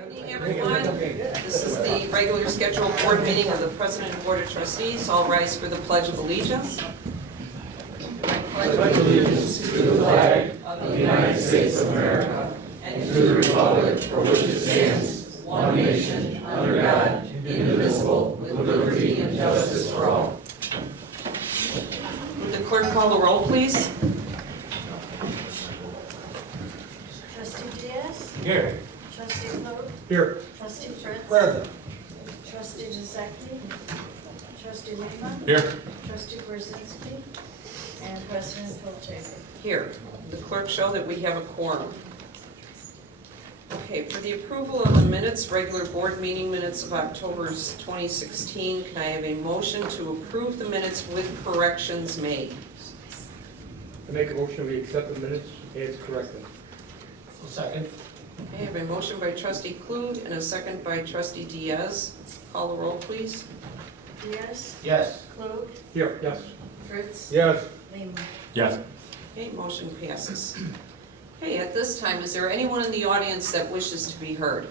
Good evening, everyone. This is the regular scheduled board meeting of the President and Board of Trustees. All rise for the Pledge of Allegiance. I pledge allegiance to the flag of the United States of America and to the republic for which it stands, one nation, under God, indivisible, with liberty and justice for all. Would the clerk call the roll, please? Trustee Diaz? Here. Trustee Claude? Here. Trustee Fritz? Present. Trustee Giuseppe? Trustee Lehman? Here. Trustee Brzezinski? And President Polchaker. Here. The clerk show that we have a quorum. Okay, for the approval of the minutes, regular board meeting minutes of October 2016, can I have a motion to approve the minutes with corrections made? I make a motion, we accept the minutes as corrected. Second. I have a motion by trustee Kluge and a second by trustee Diaz. Call the roll, please. Diaz? Yes. Claude? Here, yes. Fritz? Yes. Lehman? Yes. Okay, motion passes. Okay, at this time, is there anyone in the audience that wishes to be heard?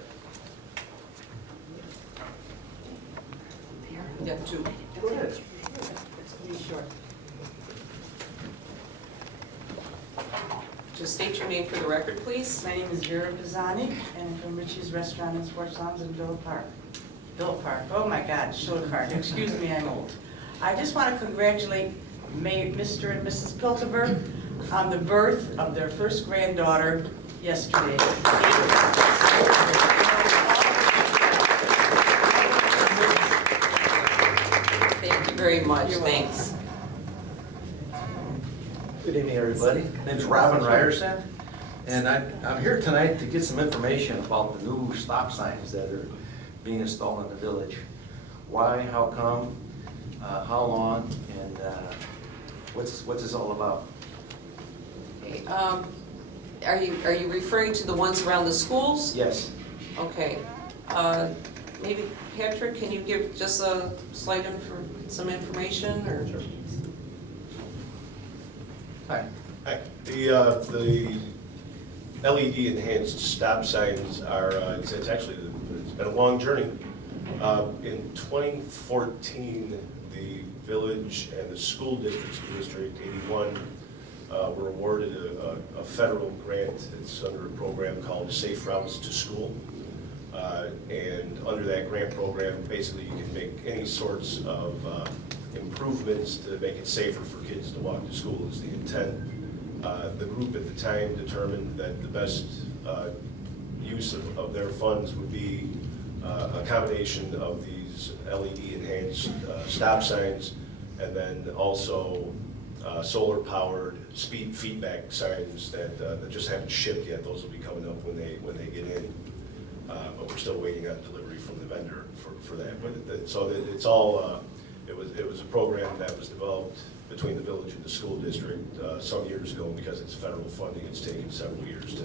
We have two. Go ahead. Be sure. Just state your name for the record, please. My name is Vera Pisani, and I'm from Richie's Restaurant and Sports Lounge in Villa Park. Oh my God, Schiller Park, excuse me, I'm old. I just want to congratulate Mr. and Mrs. Piltover on the birth of their first granddaughter yesterday. Thank you very much, thanks. Good evening, everybody. My name's Robin Ryerson, and I'm here tonight to get some information about the new stop signs that are being installed in the village. Why, how come, how long, and what's this all about? Okay, are you referring to the ones around the schools? Yes. Okay. Maybe Patrick, can you give just a slight some information, or? Sure. Hi. Hi. The LED enhanced stop signs are, it's been a long journey. In 2014, the village and the school district, District 81, were awarded a federal grant. It's under a program called Safe Routes to School. And under that grant program, basically you can make any sorts of improvements to make it safer for kids to walk to school is the intent. The group at the time determined that the best use of their funds would be a combination of these LED enhanced stop signs, and then also solar powered speed feedback signs that just haven't shipped yet. Those will be coming up when they get in. But we're still waiting on delivery from the vendor for that. But so it's all, it was a program that was developed between the village and the school district some years ago. Because it's federal funding, it's taken several years to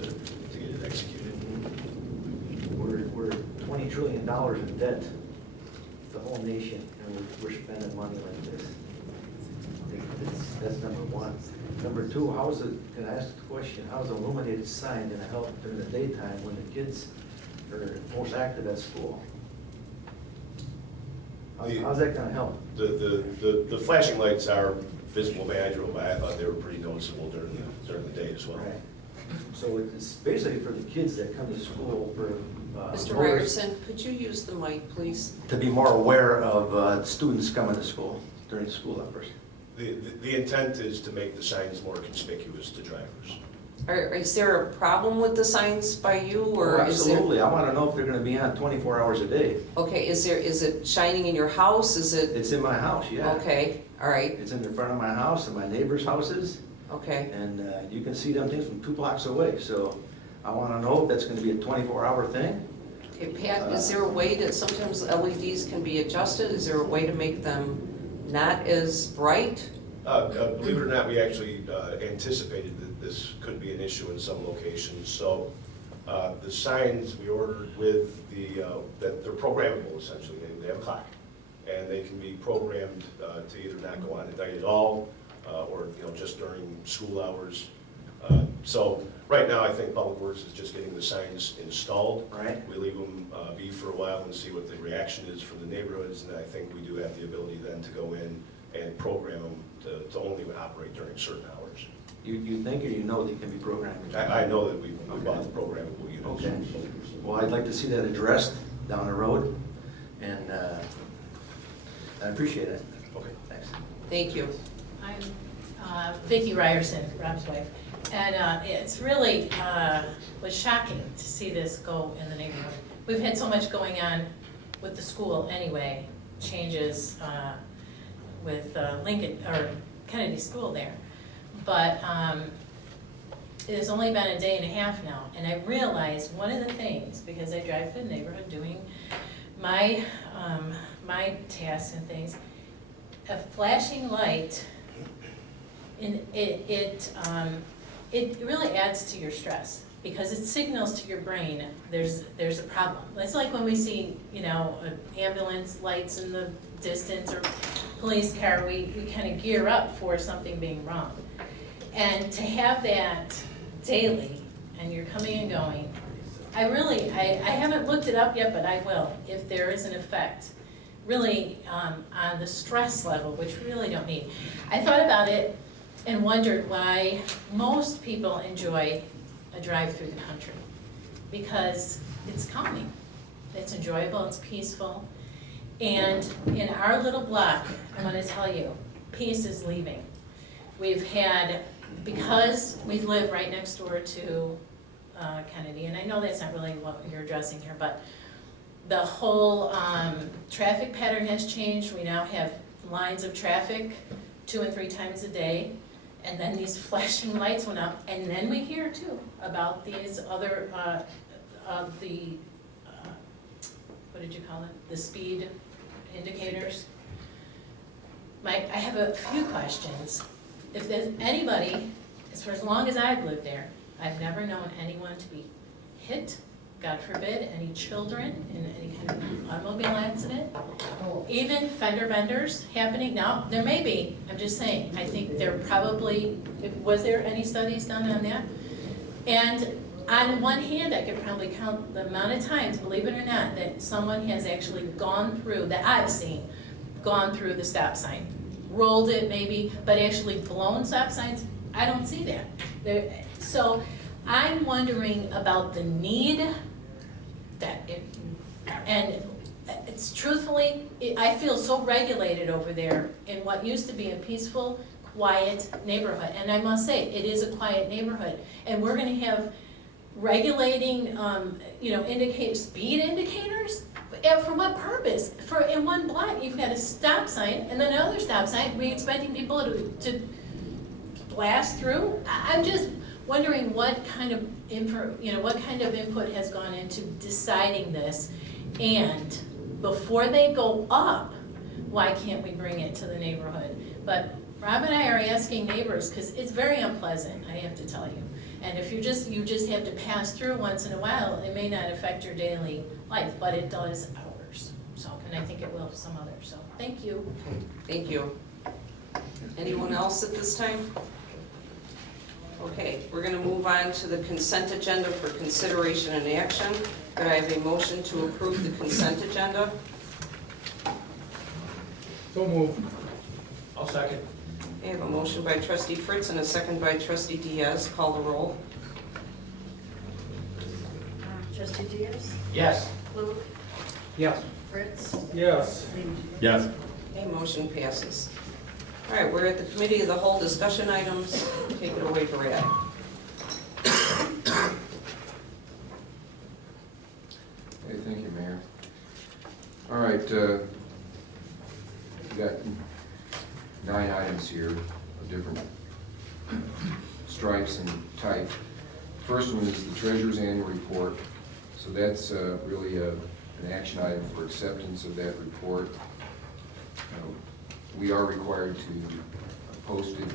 get it executed. We're $20 trillion in debt, the whole nation, and we're spending money like this. That's number one. Number two, can I ask the question, how's illuminated sign going to help during the daytime when the kids are most active at school? How's that going to help? The flashing lights are visible by Andrew, but I thought they were pretty noticeable during the day as well. Right. So it's basically for the kids that come to school for Mr. Ryerson, could you use the mic, please? to be more aware of students coming to school during school hours. The intent is to make the signs more conspicuous to drivers. Is there a problem with the signs by you, or is there? Absolutely. I want to know if they're going to be on 24 hours a day. Okay, is it shining in your house? Is it? It's in my house, yeah. Okay, all right, It's in the front of my house and my neighbors' houses, okay. and you can see them things from 2 blocks away. So I want to know if that's going to be a 24-hour thing. Okay, Pat, is there a way that sometimes LEDs can be adjusted? Is there a way to make them not as bright? Believe it or not, we actually anticipated that this could be an issue in some locations. So the signs we ordered with that they're programmable essentially. They have a clock, and they can be programmed to either not go on at night at all, or just during school hours. So right now, I think Public Works is just getting the signs installed. Right. We leave them be for a while and see what the reaction is from the neighborhoods, and I think we do have the ability then to go in and program them to only operate during certain hours. You think or you know they can be programmed? I know that we bought the programmable units. Okay. Well, I'd like to see that addressed down the road, and I appreciate it. Okay. Thanks. Thank you. I'm Vicki Ryerson, Rob's wife, and it's really was shocking to see this go in the neighborhood. We've had so much going on with the school anyway, changes with Lincoln, or Kennedy School there. But it has only been a day and a half now, and I realized one of the things, because I drive through the neighborhood doing my, my tasks and things, a flashing light, it really adds to your stress, because it signals to your brain there's a problem. It's like when we see, you know, an ambulance lights in the distance or police car, we kind of gear up for something being wrong. And to have that daily, and you're coming and going, I haven't looked it up yet, but I will, if there is an effect, really on the stress level, which we really don't need. I thought about it and wondered why most people enjoy a drive through the country. Because it's calming, it's enjoyable, it's peaceful. And in our little block, I want to tell you, peace is leaving. We've had, because we live right next door to Kennedy, and I know that's not really what you're addressing here, but the whole traffic pattern has changed. We now have lines of traffic 2 and 3 times a day, and then these flashing lights went up, and then we hear too about these other, what did you call it? The speed indicators. I have a few questions. If there's anybody, for as long as I've lived there, I've never known anyone to be hit, God forbid, any children in any kind of automobile accident, even fender benders happening. Now, there may be, I'm just saying, I think there probably, was there any studies done on that? And on one hand, I could probably count the amount of times, believe it or not, that someone has actually gone through, that I've seen, gone through the stop sign. Rolled it maybe, but actually blown stop signs, I don't see that. So I'm wondering about the need and it's truthfully, I feel so regulated over there in what used to be a peaceful, quiet neighborhood. And I must say, it is a quiet neighborhood. And we're gonna have regulating, speed indicators? For what purpose? In one block, you've got a stop sign and then another stop sign. We expecting people to blast through? I'm just wondering what kind of input has gone into deciding this, and before they go up, why can't we bring it to the neighborhood? But Rob and I are asking neighbors, because it's very unpleasant, I have to tell you. And if you just have to pass through once in a while, it may not affect your daily life, but it does ours. So, and I think it will some others. So, thank you. Thank you. Anyone else at this time? Okay, we're going to move on to the consent agenda for consideration and action. Could I have a motion to approve the consent agenda? So moved. I'll second. I have a motion by trustee Fritz and a second by trustee Diaz. Call the roll. Trustee Diaz? Yes. Luke? Yes. Fritz? Yes. Lee? Yes. Okay, motion passes. All right, we're at the committee of the whole discussion items. Take it away, Brad. Hey, thank you, Mayor. All right, we got 9 items here of different stripes and type. First one is the treasurer's annual report. So that's really an action item for acceptance of that report. We are required to post it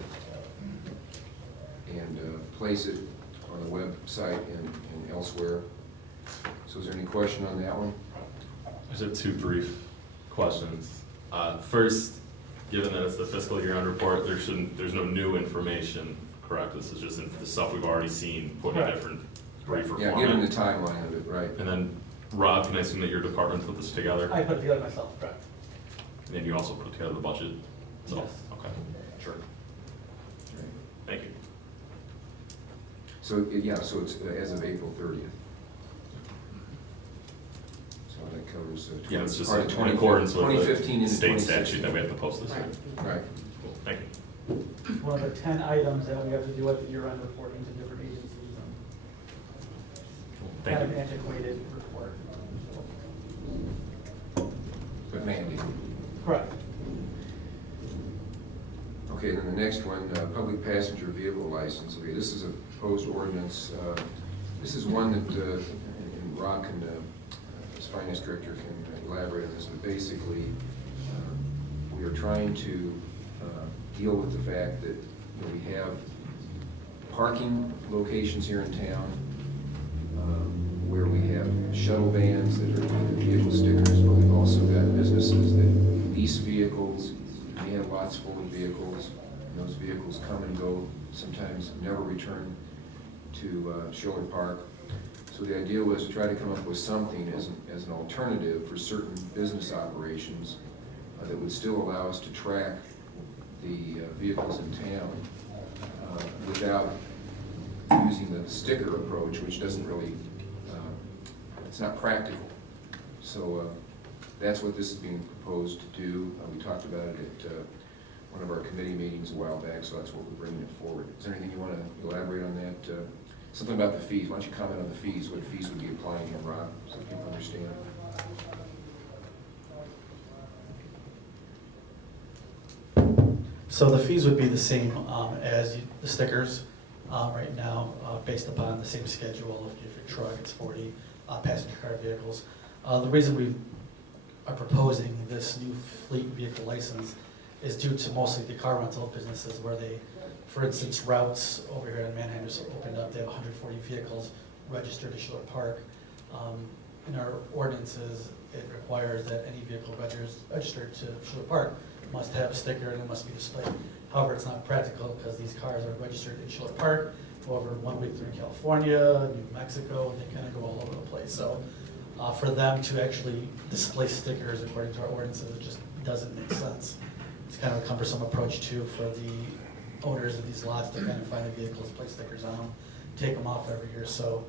and place it on the website and elsewhere. So is there any question on that one? I just have 2 brief questions. First, given that it's the fiscal year end report, there's no new information, correct? This is just the stuff we've already seen put in a Right. different briefer Yeah, given the format. timeline of it, right. And then, Rob, can I assume that your department put this together? I put it together myself, correct? And then you also put together the budget? So, Yes. okay, sure. Right. Thank you. So, yeah, so it's as of April 30th. So that covers. Yeah, it's just part of in accordance with 2015 the into state 2016. statute that we have to post this year. Right. Cool, thank you. One of the 10 items that we have to do at the year-end reporting to different agencies. Thank Kind of you. antiquated report. But mandated. Correct. Okay, then the next one, public passenger vehicle license. Okay, this is a proposed ordinance. This is one that, and Rob can, as finance director, can elaborate on this, but basically, we are trying to deal with the fact that, you know, we have parking locations here in town where we have shuttle vans that are vehicle stickers, but we've also got businesses that lease vehicles. They have lots full of vehicles, and those vehicles come and go, sometimes never return to Schiller Park. So the idea was to try to come up with something as an alternative for certain business operations that would still allow us to track the vehicles in town without using the sticker approach, which doesn't really, it's not practical. So that's what this is being proposed to do. We talked about it at one of our committee meetings a while back, so that's what we're bringing it forward. Is there anything you want to elaborate on that? Something about the fees. Why don't you comment on the fees, what fees would be applying here, Rob, so people understand? So the fees would be the same as the stickers right now, based upon the same schedule. If your truck, it's 40 passenger car vehicles. The reason we are proposing this new fleet vehicle license is due to mostly the car rental businesses where they, for instance, Routes over here in Manheim just opened up. They have 140 vehicles registered to Schiller Park. In our ordinances, it requires that any vehicle registered to Schiller Park must have a sticker and it must be displayed. However, it's not practical because these cars are registered in Schiller Park, go over 1 week through California, New Mexico, and they kind of go all over the place. So for them to actually display stickers according to our ordinances, it just doesn't make sense. It's kind of a cumbersome approach too for the owners of these lots to kind of find the vehicles, place stickers on them, take them off every year. So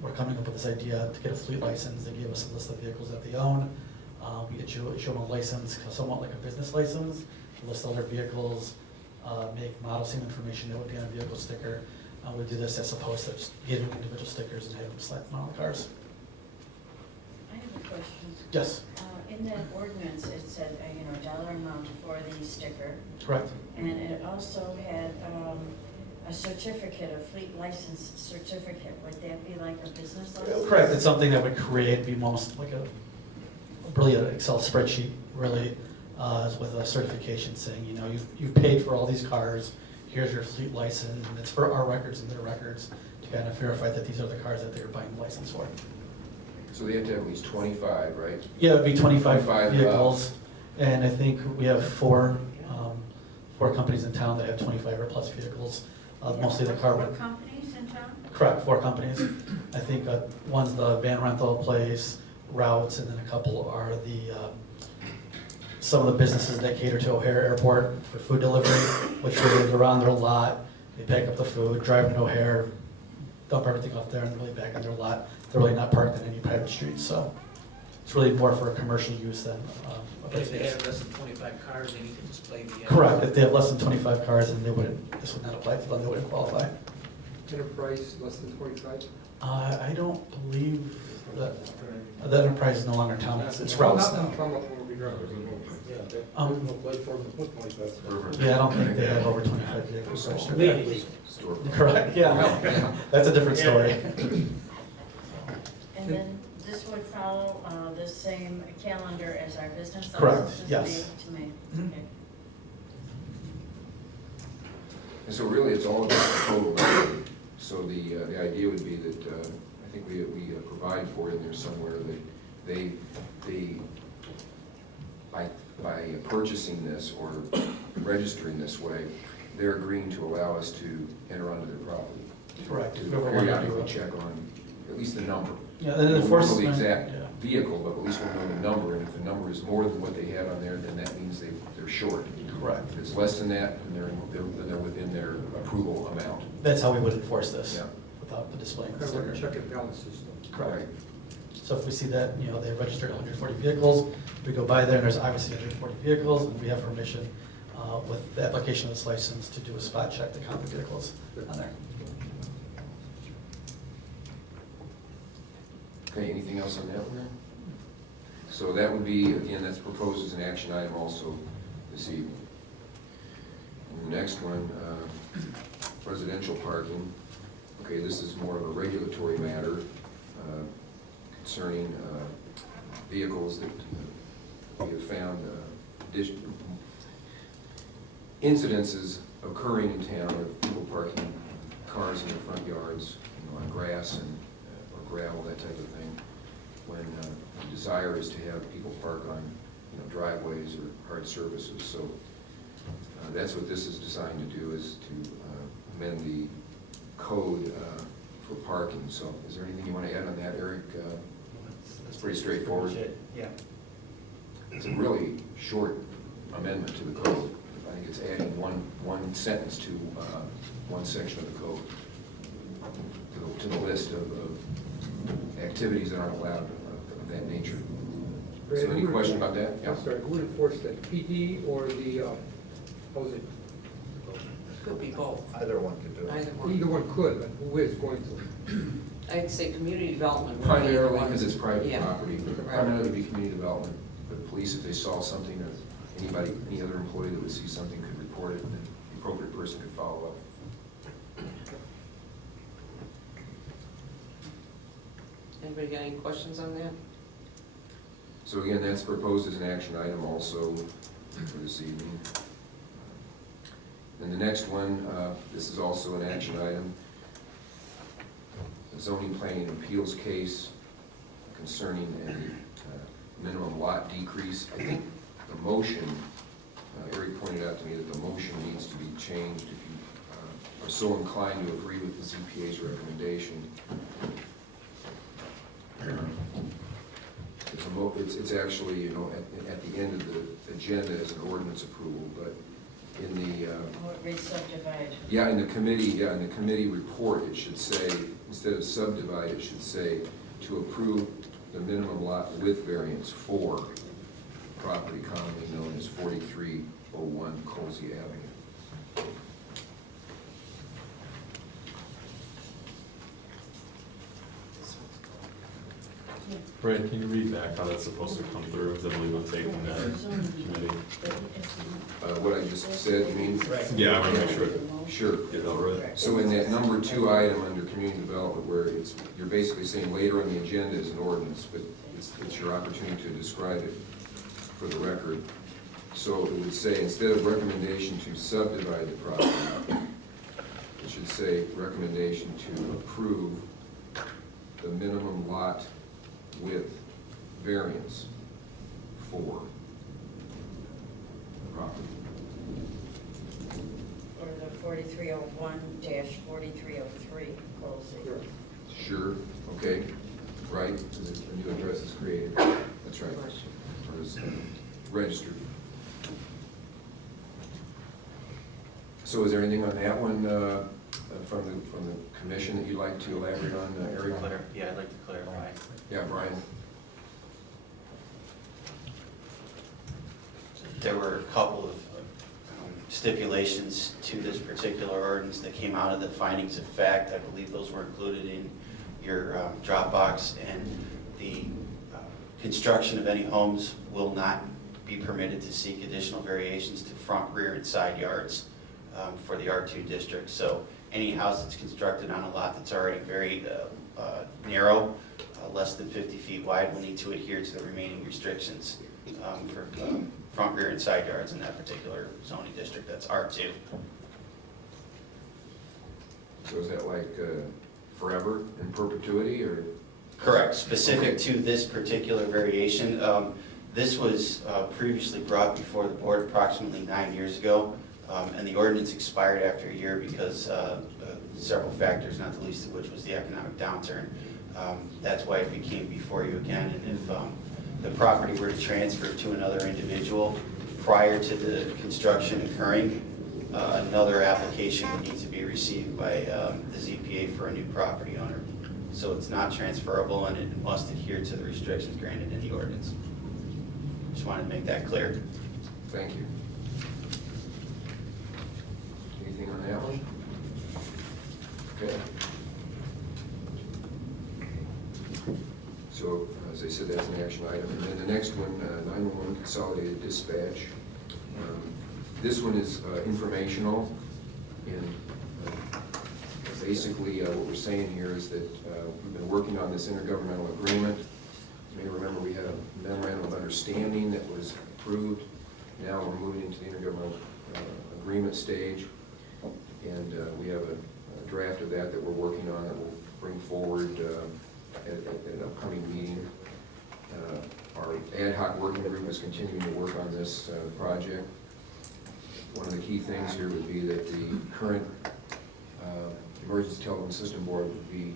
we're coming up with this idea to get a fleet license. They gave us a list of vehicles that they own. We issue them a license, somewhat like a business license, list all their vehicles, make model, same information that would be on a vehicle sticker. We do this as opposed to just getting individual stickers and having them slap them on the cars. I have a question. Yes, In that ordinance, it said, dollar amount for the sticker, correct. and it also had a certificate, a fleet license certificate. Would that be like a business license? Correct, it's something that would create, be most like really an Excel spreadsheet, really, with a certification saying, you've paid for all these cars, here's your fleet license, and it's for our records and their records to kind of verify that these are the cars that they're buying the license for. So they have to have at least 25, right? Yeah, it'd be 25 25 vehicles, and I think we have four companies in town that have 25 or plus vehicles, mostly the car. What companies in town? Correct, 4 companies. I think one's the van rental place, Routes, and then a couple are some of the businesses that cater to O'Hare Airport for food delivery, which really they're on their lot, they pick up the food, drive to O'Hare, dump everything off there and really back on their lot. They're really not parked in any private streets, so it's really more for commercial use than a If they business. have less than 25 cars, they need to display the. Correct, if they have less than 25 cars, then this would not apply to them, they wouldn't qualify. Enterprise less than 25? I don't believe that enterprise is no longer town, it's Routes now. There's no place for them to put 25. Yeah, I don't think they have over 25 vehicles registered. Legally. Correct, yeah, that's a different story. And then this would follow the same calendar as our business Correct, licenses, yes. May to May. Mhm. Okay. And so really, it's all about the total value. So the idea would be that, I think we provide for it in there somewhere, that they by purchasing this or registering this way, they're agreeing to allow us to enter onto their property. Correct. To If we ever wanted to do periodically it. check on at least the number. Yeah, We and don't know enforcement. the exact Yeah. vehicle, but at least we'll know the number, and if the number is more than what they have on there, then that means they're short. Correct. If it's less than that, then they're within their approval amount. That's how we would enforce this, Yeah. without the displaying the Kind of like a sticker. check and balance system. Correct. So if we see that, they registered 140 vehicles, we go by there and there's obviously 140 vehicles, and we have permission with the application of this license to do a spot check to count the vehicles on there. Okay, anything else on that one? So that would be, again, that's proposed as an action item also this evening. And the next one, residential parking. Okay, this is more of a regulatory matter concerning vehicles that we have found incidences occurring in town of people parking cars in their front yards, on grass and or gravel, that type of thing, when the desire is to have people park on driveways or hard surfaces. So that's what this is designed to do, is to amend the code for parking. So is there anything you want to add on that, Eric? It's pretty straightforward. Yeah. It's a really short amendment to the code. I think it's adding one sentence to one section of the code, to the list of activities that aren't allowed of that nature. So any question about that? I'm sorry, who would enforce that, PD or the, how was it? Could be both. Either one could do it. Either one. Either one could, but who is going to? I'd say community development. would be the Primarily one. because it's private Yeah. property, but primarily be community development. But police, if they saw something, or anybody, any other employee that would see something could report it, and then the appropriate person could follow up. Anybody got any questions on that? So again, that's proposed as an action item also for this evening. And the next one, this is also an action item. A zoning planning appeals case concerning a minimum lot decrease. I think the motion, Eric pointed out to me that the motion needs to be changed if you are so inclined to agree with the ZPA's recommendation. It's actually, at the end of the agenda as an ordinance approval, but in the, Re-subdivide. in the committee report, it should say, instead of subdivide, it should say to approve the minimum lot width variance for property commonly known as 4301 Colsey Avenue. Brad, can you read back how that's supposed to come through? Because I believe I'm taking that committee. What I just said, you mean? Yeah, I want to make sure. Sure. Get it over with. So in that number 2 item under community development, where you're basically saying later on the agenda is an ordinance, but it's your opportunity to describe it for the record. So it would say, instead of recommendation to subdivide the property, it should say recommendation to approve the minimum lot width variance for the property. Or the 4301-4303 closing. Sure, okay, right, because a new address is created, that's right, or is registered. So is there anything on that one from the commission that you'd like to elaborate on, Eric? Yeah, I'd like to clarify. Yeah, Brian? There were a couple of stipulations to this particular ordinance that came out of the findings of fact. I believe those were included in your Dropbox, and the construction of any homes will not be permitted to seek additional variations to front, rear, and side yards for the R2 district. So any house that's constructed on a lot that's already very narrow, less than 50 feet wide, will need to adhere to the remaining restrictions for front, rear, and side yards in that particular zoning district. That's R2. So is that like forever in perpetuity, or? Correct, specific to this particular variation. This was previously brought before the board approximately 9 years ago. And the ordinance expired after a year because several factors, not the least of which was the economic downturn. That's why it became before you again. And if the property were to transfer to another individual prior to the construction occurring, another application would need to be received by the ZPA for a new property owner. So it's not transferable, and it must adhere to the restrictions granted in the ordinance. Just wanted to make that clear. Thank you. Anything on that one? Okay. So, as I said, that's an action item. And then the next one, 911 Consolidated Dispatch. This one is informational, and basically what we're saying here is that we've been working on this intergovernmental agreement. You may remember we had a memorandum of understanding that was approved. Now we're moving into the intergovernmental agreement stage, and we have a draft of that we're working on that we'll bring forward at an upcoming meeting. Our ad hoc working group is continuing to work on this project. One of the key things here would be that the current Emergency Telephone System Board would be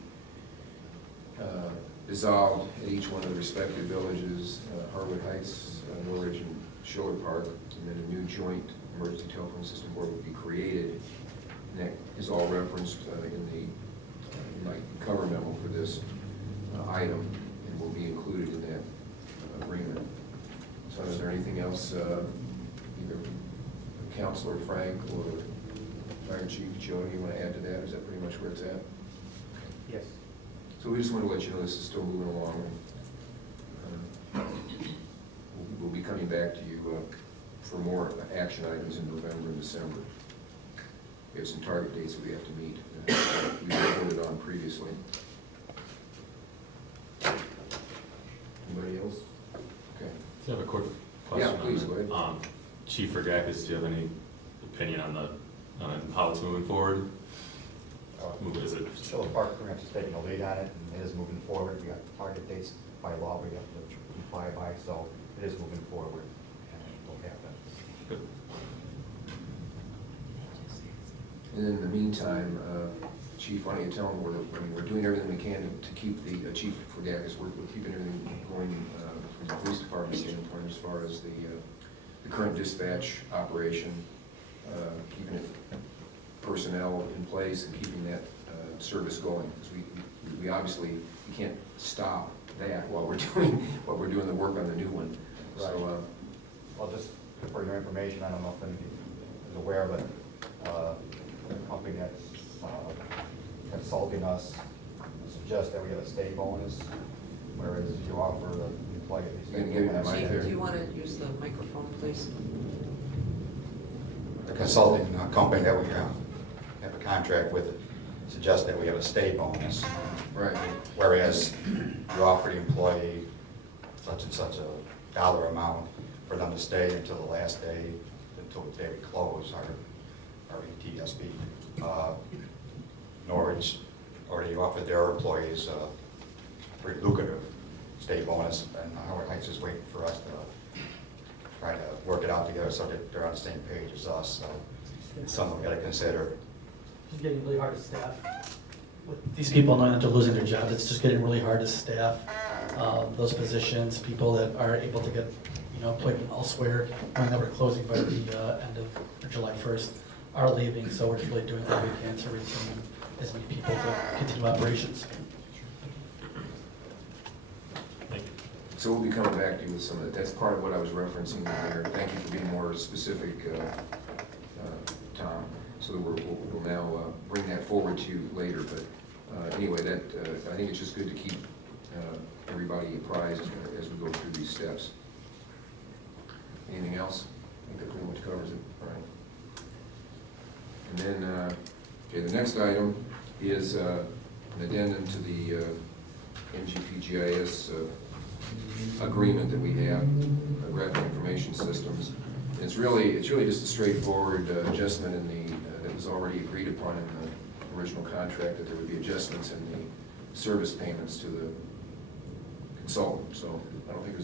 dissolved at each one of the respective villages, Harwood Heights, Norridge, and Schiller Park, and then a new joint Emergency Telephone System Board would be created. And that is all referenced in my cover memo for this item, and will be included in that agreement. So is there anything else, either Councilor Frank or Fire Chief Joe, you want to add to that? Is that pretty much where it's at? Yes. So we just want to let you know this is still moving along. We'll be coming back to you for more action items in November and December. We have some target dates that we have to meet. We reported on previously. Anybody else? Okay. Do you have a quick question? Yeah, please, go ahead. Chief Regakis, do you have any opinion on how it's moving forward? Is it Still the park grant is taking the lead on it, and it is moving forward. We got target dates by law we have to comply by, so it is moving forward, and it will happen. good? And in the meantime, Chief, why don't you tell them we're doing everything we can to keep the Chief Regakis, we're keeping everything going from the police department standpoint as far as the current dispatch operation, keeping it personnel in place and keeping that service going. Because we obviously can't stop that while we're doing the work on the new one. Right. So, Well, just for your information, I don't know if anybody is aware, but the company that's consulting us suggests that we have a state bonus, whereas you offer the employee. You can give me the mic Chief, there. do you want to use the microphone, please? The consulting company that we have a contract with suggests that we have a state bonus. right. Whereas you offer the employee such and such a dollar amount for them to stay until the last day, until the day we close our ETSB. Norwich already offered their employees a pretty lucrative state bonus, and Howard Heights is waiting for us to try to work it out together so that they're on the same page as us. So it's something we got to consider. It's getting really hard to staff. With these people knowing that they're losing their jobs, it's just getting really hard to staff those positions. People that are able to get, appointment elsewhere, knowing that we're closing by the end of July 1st, are leaving. So we're just really doing what we can to retain as many people to continue operations. Thank you. So we'll be coming back to you with some of that. That's part of what I was referencing there. Thank you for being more specific, Tom. So that we'll now bring that forward to you later. But anyway, that I think it's just good to keep everybody apprised as we go through these steps. Anything else? I think that pretty much covers it. All right. And then, okay, the next item is an addendum to the NGPGIS agreement that we have, Graphic Information Systems. And it's really just a straightforward adjustment in the that was already agreed upon in the original contract, that there would be adjustments in the service payments to the consultant. So I don't think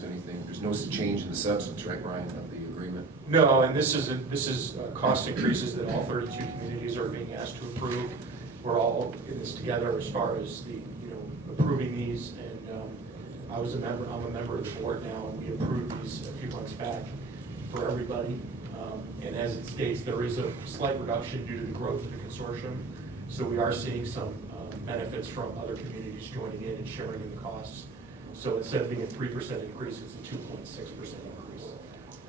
there's no change in the substance, right, Brian, of the agreement? No, and this is cost increases that all 32 communities are being asked to approve. We're all in this together as far as the, approving these, and I'm a member of the board now, and we approved these a few months back for everybody. And as it states, there is a slight reduction due to the growth of the consortium, so we are seeing some benefits from other communities joining in and sharing in the costs. So instead of being a 3% increase, it's a 2.6% increase.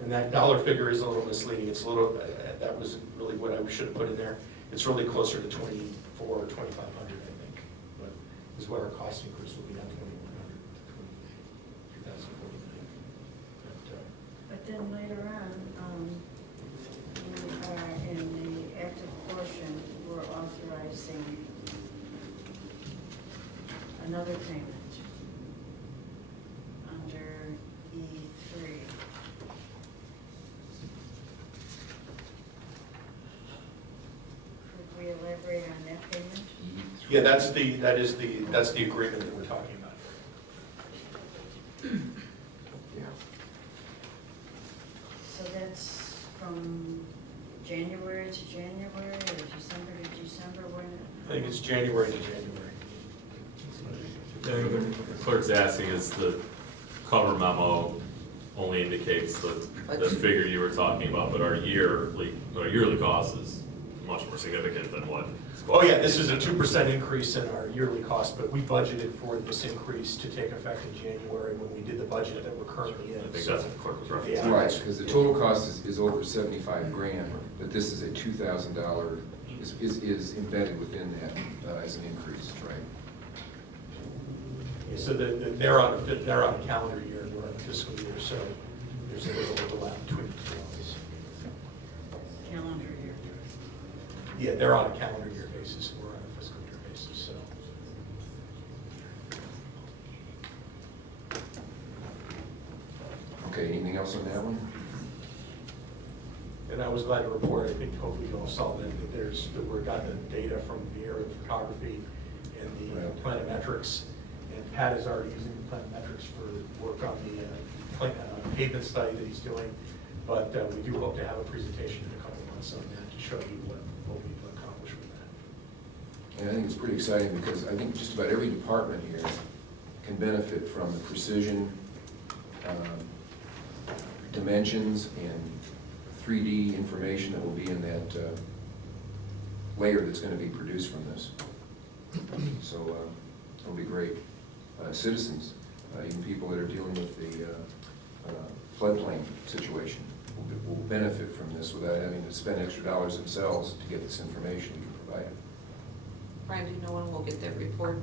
And that dollar figure is a little misleading. It's a little, that was really what I should have put in there. It's really closer to 2,400 or 2,500, I think, but is what our cost increase will be, not 2,100, 2049. But then later on, in the active portion, we're authorizing another payment under E3. Could we elaborate on that payment? Yeah, that's the agreement that we're talking about. Yeah. So that's from January to January, or December to December, when? I think it's January to January. The clerk's asking is the cover memo only indicates the figure you were talking about, but our yearly cost is much more significant than what. Oh yeah, this is a 2% increase in our yearly cost, but we budgeted for this increase to take effect in January when we did the budget that we're currently in. I think that's what the clerk was referencing. Yeah. Right, because the total cost is over 75 grand, but this is a $2,000, is embedded within that as an increase, right? Yeah, so they're on a calendar year, and we're on a fiscal year, so there's a little overlap between the two of us. Calendar year. Yeah, they're on a calendar year basis, and we're on a fiscal year basis, so. Okay, anything else on that one? And I was glad to report, I think hopefully you all saw that we got the data from the aerial photography and the planimetrics. And Pat is already using the planimetrics for work on the pavement study that he's doing. But we do hope to have a presentation in a couple of months on that to show you what we've accomplished with that. And I think it's pretty exciting because I think just about every department here can benefit from the precision, dimensions, and 3D information that will be in that layer that's going to be produced from this. So it'll be great. Citizens, even people that are dealing with the floodplain situation will benefit from this without having to spend extra dollars themselves to get this information we can provide. Brian, do you know when we'll get that report?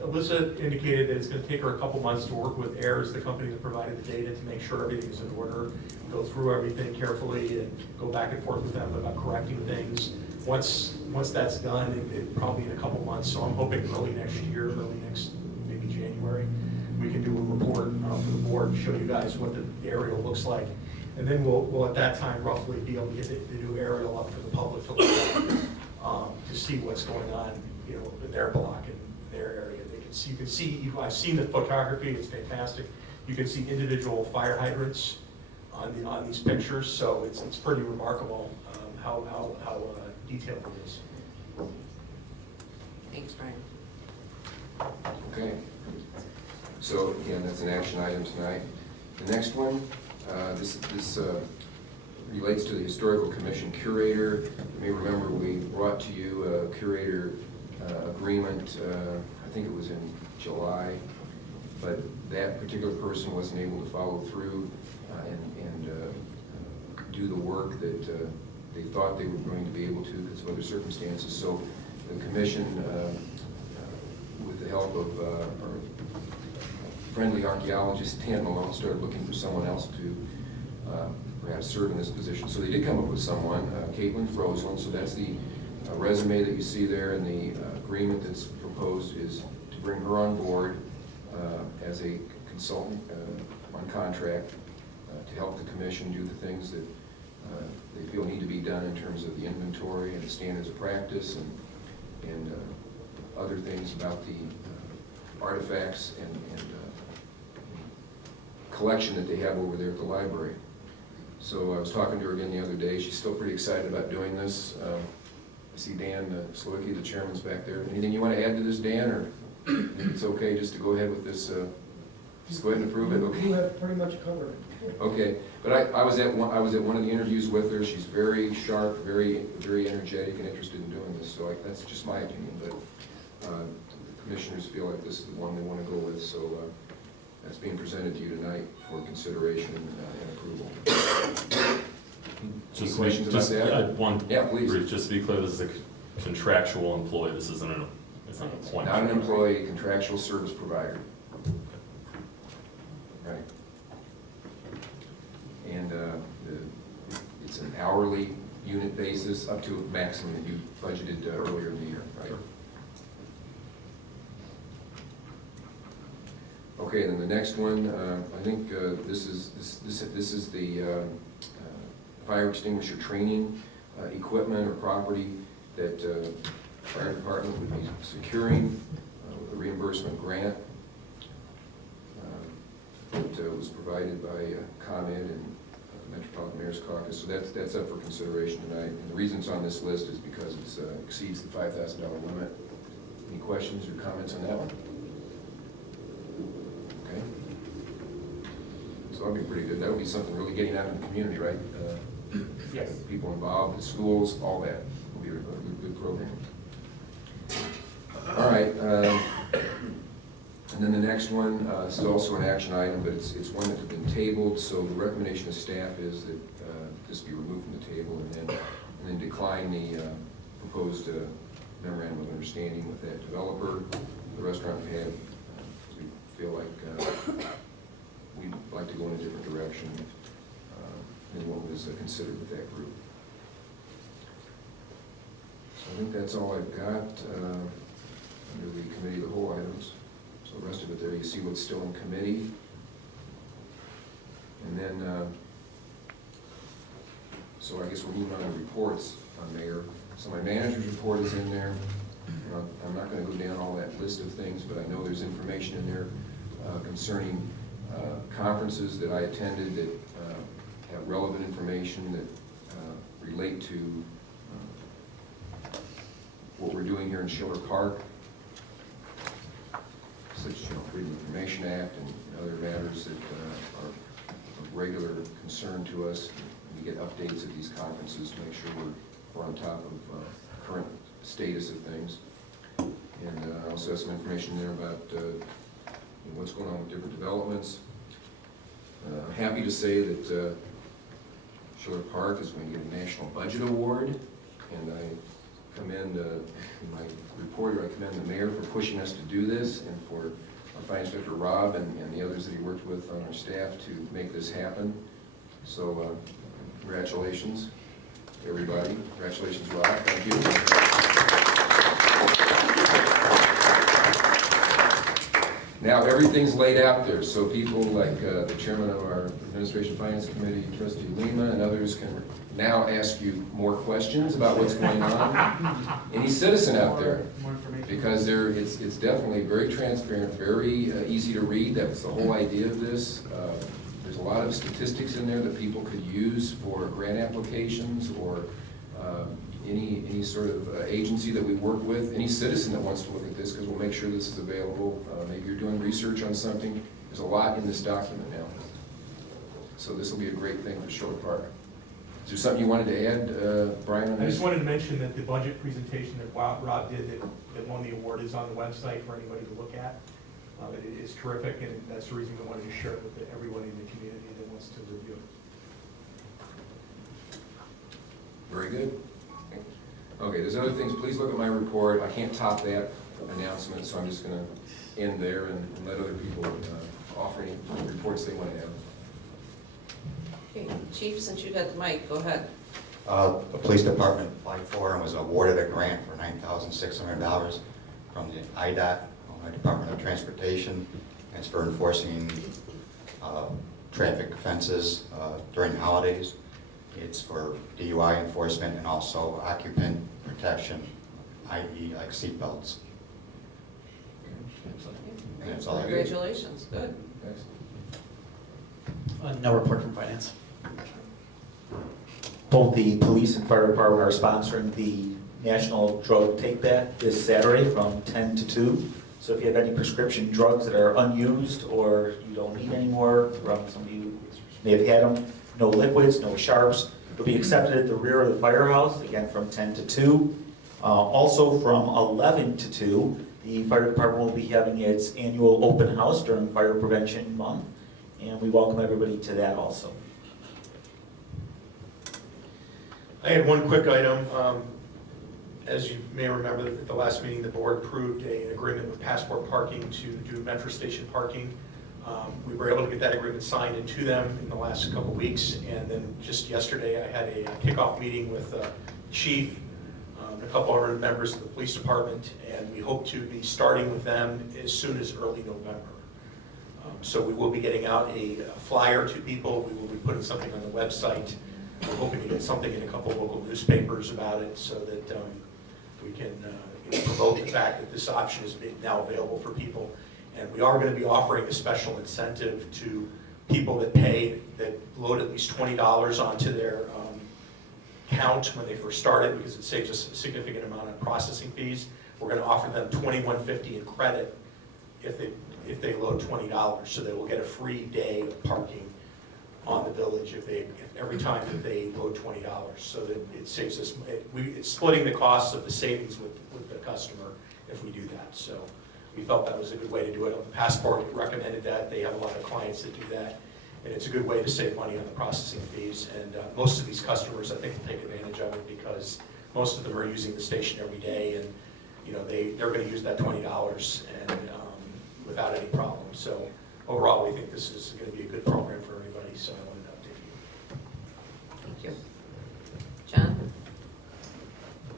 Alyssa indicated that it's going to take her a couple months to work with AIRS, the company that provided the data, to make sure everything's in order, go through everything carefully, and go back and forth with them about correcting things. Once that's done, it probably in a couple months, so I'm hoping early next year, maybe January, we can do a report for the board to show you guys what the aerial looks like. And then we'll at that time roughly be able to get the new aerial up for the public to look at, to see what's going on, in their block and their area. You can see, I've seen the photography, it's fantastic. You can see individual fire hydrants on these pictures, so it's pretty remarkable how detailed it is. Thanks, Brian. Okay. So again, that's an action item tonight. The next one, this relates to the Historical Commission curator. You may remember we brought to you a curator agreement, I think it was in July, but that particular person wasn't able to follow through and do the work that they thought they were going to be able to because of other circumstances. So the commission, with the help of our friendly archaeologist, Dan Malone, started looking for someone else to perhaps serve in this position. So they did come up with someone, Caitlin Frozen. So that's the resume that you see there, and the agreement that's proposed is to bring her on board as a consultant on contract to help the commission do the things that they feel need to be done in terms of the inventory and the standards of practice and other things about the artifacts and collection that they have over there at the library. So I was talking to her again the other day. She's still pretty excited about doing this. I see Dan Slowicki, the chairman's back there. Anything you want to add to this, Dan, or if it's okay just to go ahead with this? Just go ahead and approve it. Okay. You have pretty much covered it. Okay, but I was at one of the interviews with her. She's very sharp, very energetic and interested in doing this. So that's just my opinion, but the commissioners feel like this is the one they want to go with. So that's being presented to you tonight for consideration and approval. Any questions about that? Yeah, please. Just to be clear, this is a contractual employee, this isn't an appointment. Not an employee, contractual service provider. Right. And it's an hourly unit basis up to a maximum that you budgeted earlier in the year, right? Sure. Okay, then the next one, I think this is the fire extinguisher training equipment or property that the fire department would be securing with a reimbursement grant that was provided by ComEd and Metropolitan Mayor's Caucus. So that's up for consideration tonight. And the reason it's on this list is because it exceeds the $5,000 limit. Any questions or comments on that one? Okay. So that'll be pretty good. That would be something really getting out in the community, right? Yes. People involved, the schools, all that. Will be a good program. All right. And then the next one, this is also an action item, but it's one that has been tabled. So the recommendation of staff is that this be removed from the table and then decline the proposed memorandum of understanding with that developer, the restaurant pad. We feel like we'd like to go in a different direction than what was considered with that group. So I think that's all I've got under the committee of the whole items. So the rest of it there, you see what's still in committee. And then, so I guess we're moving on to reports on Mayor. So my manager's report is in there. I'm not going to go down all that list of things, but I know there's information in there concerning conferences that I attended that have relevant information that relate to what we're doing here in Schiller Park, such as Freedom of Information Act and other matters that are of regular concern to us. We get updates at these conferences to make sure we're on top of current status of things. And I also have some information there about what's going on with different developments. I'm happy to say that Schiller Park is going to get a National Budget Award, and I commend, in my report here, I commend the mayor for pushing us to do this, and for our finance director Rob and the others that he worked with on our staff to make this happen. So congratulations, everybody. Congratulations, Rob. Thank you. Now, everything's laid out there, so people like the chairman of our Administration Finance Committee, Trustee Lima, and others can now ask you more questions about what's going on. Any citizen out there, because it's definitely very transparent, very easy to read. That's the whole idea of this. There's a lot of statistics in there that people could use for grant applications or any sort of agency that we work with, any citizen that wants to look at this, because we'll make sure this is available. Maybe you're doing research on something. There's a lot in this document now. So this will be a great thing for Schiller Park. Is there something you wanted to add, Brian, on I this? just wanted to mention that the budget presentation that Rob did that won the award is on the website for anybody to look at. It is terrific, and that's the reason we wanted to share it with everybody in the community that wants to review it. Very good. Okay, there's other things. Please look at my report. I can't top that announcement, so I'm just going to end there and let other people offer any reports they want to have. Okay, Chief, since you got the mic, go ahead. The police department applied for and was awarded a grant for $9,600 from the IDOT, Illinois Department of Transportation. And it's for enforcing traffic offenses during the holidays. It's for DUI enforcement and also occupant protection, i.e. like seat belts. And that's all I got. Congratulations, good. Excellent. No report from finance. Both the police and fire department are sponsoring the National Drug Take Back this Saturday from 10 to 2. So if you have any prescription drugs that are unused or you don't need anymore, from some of you may have had them, no liquids, no sharps, they'll be accepted at the rear of the firehouse, again from 10 to 2. Also from 11 to 2, the fire department will be having its annual open house during Fire Prevention Month, and we welcome everybody to that also. I had one quick item. As you may remember, at the last meeting, the board approved an agreement with Passport Parking to do metro station parking. We were able to get that agreement signed into them in the last couple of weeks, and then just yesterday I had a kickoff meeting with Chief, a couple other members of the police department, and we hope to be starting with them as soon as early November. So we will be getting out a flyer to people. We will be putting something on the website. We're hoping to get something in a couple of local newspapers about it so that we can promote the fact that this option is now available for people. And we are going to be offering a special incentive to people that load at least $20 onto their account when they first started, because it saves us a significant amount of processing fees. We're going to offer them $21.50 in credit if they load $20, so they will get a free day of parking on the village if every time that they load $20, so that it saves us. It's splitting the costs of the savings with the customer if we do that. So we felt that was a good way to do it. The Passport recommended that. They have a lot of clients that do that, and it's a good way to save money on the processing fees. And most of these customers, I think, will take advantage of it because most of them are using the station every day, and they're going to use that $20 and without any problem. So overall, we think this is going to be a good program for everybody, so I wanted to update you. Thank you.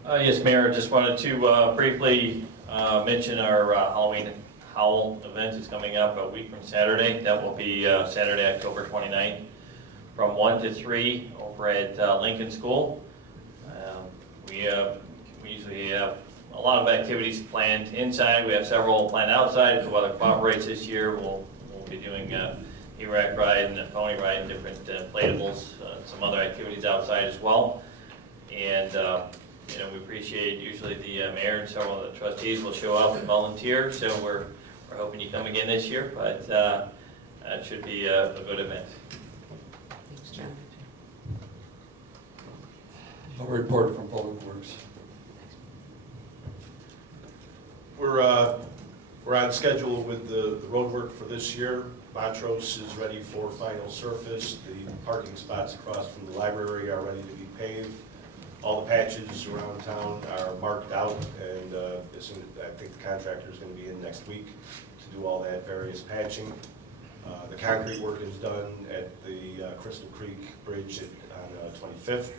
John? Yes, Mayor, just wanted to briefly mention our Halloween Howl event is coming up a week from Saturday. That will be Saturday, October 29th, from 1 to 3 over at Lincoln School. We usually have a lot of activities planned inside. We have several planned outside. If the weather cooperates this year, we'll be doing E-Rack ride and a pony ride and different inflatables, some other activities outside as well. And we appreciate usually the mayor and several of the trustees will show up and volunteer. So we're hoping you come again this year, but it should be a good event. Thanks, John. No report from Public Works. We're on schedule with the road work for this year. Montrose is ready for final surface. The parking spots across from the library are ready to be paved. All the patches around town are marked out, and I think the contractor is going to be in next week to do all that various patching. The concrete work is done at the Crystal Creek Bridge on 25th.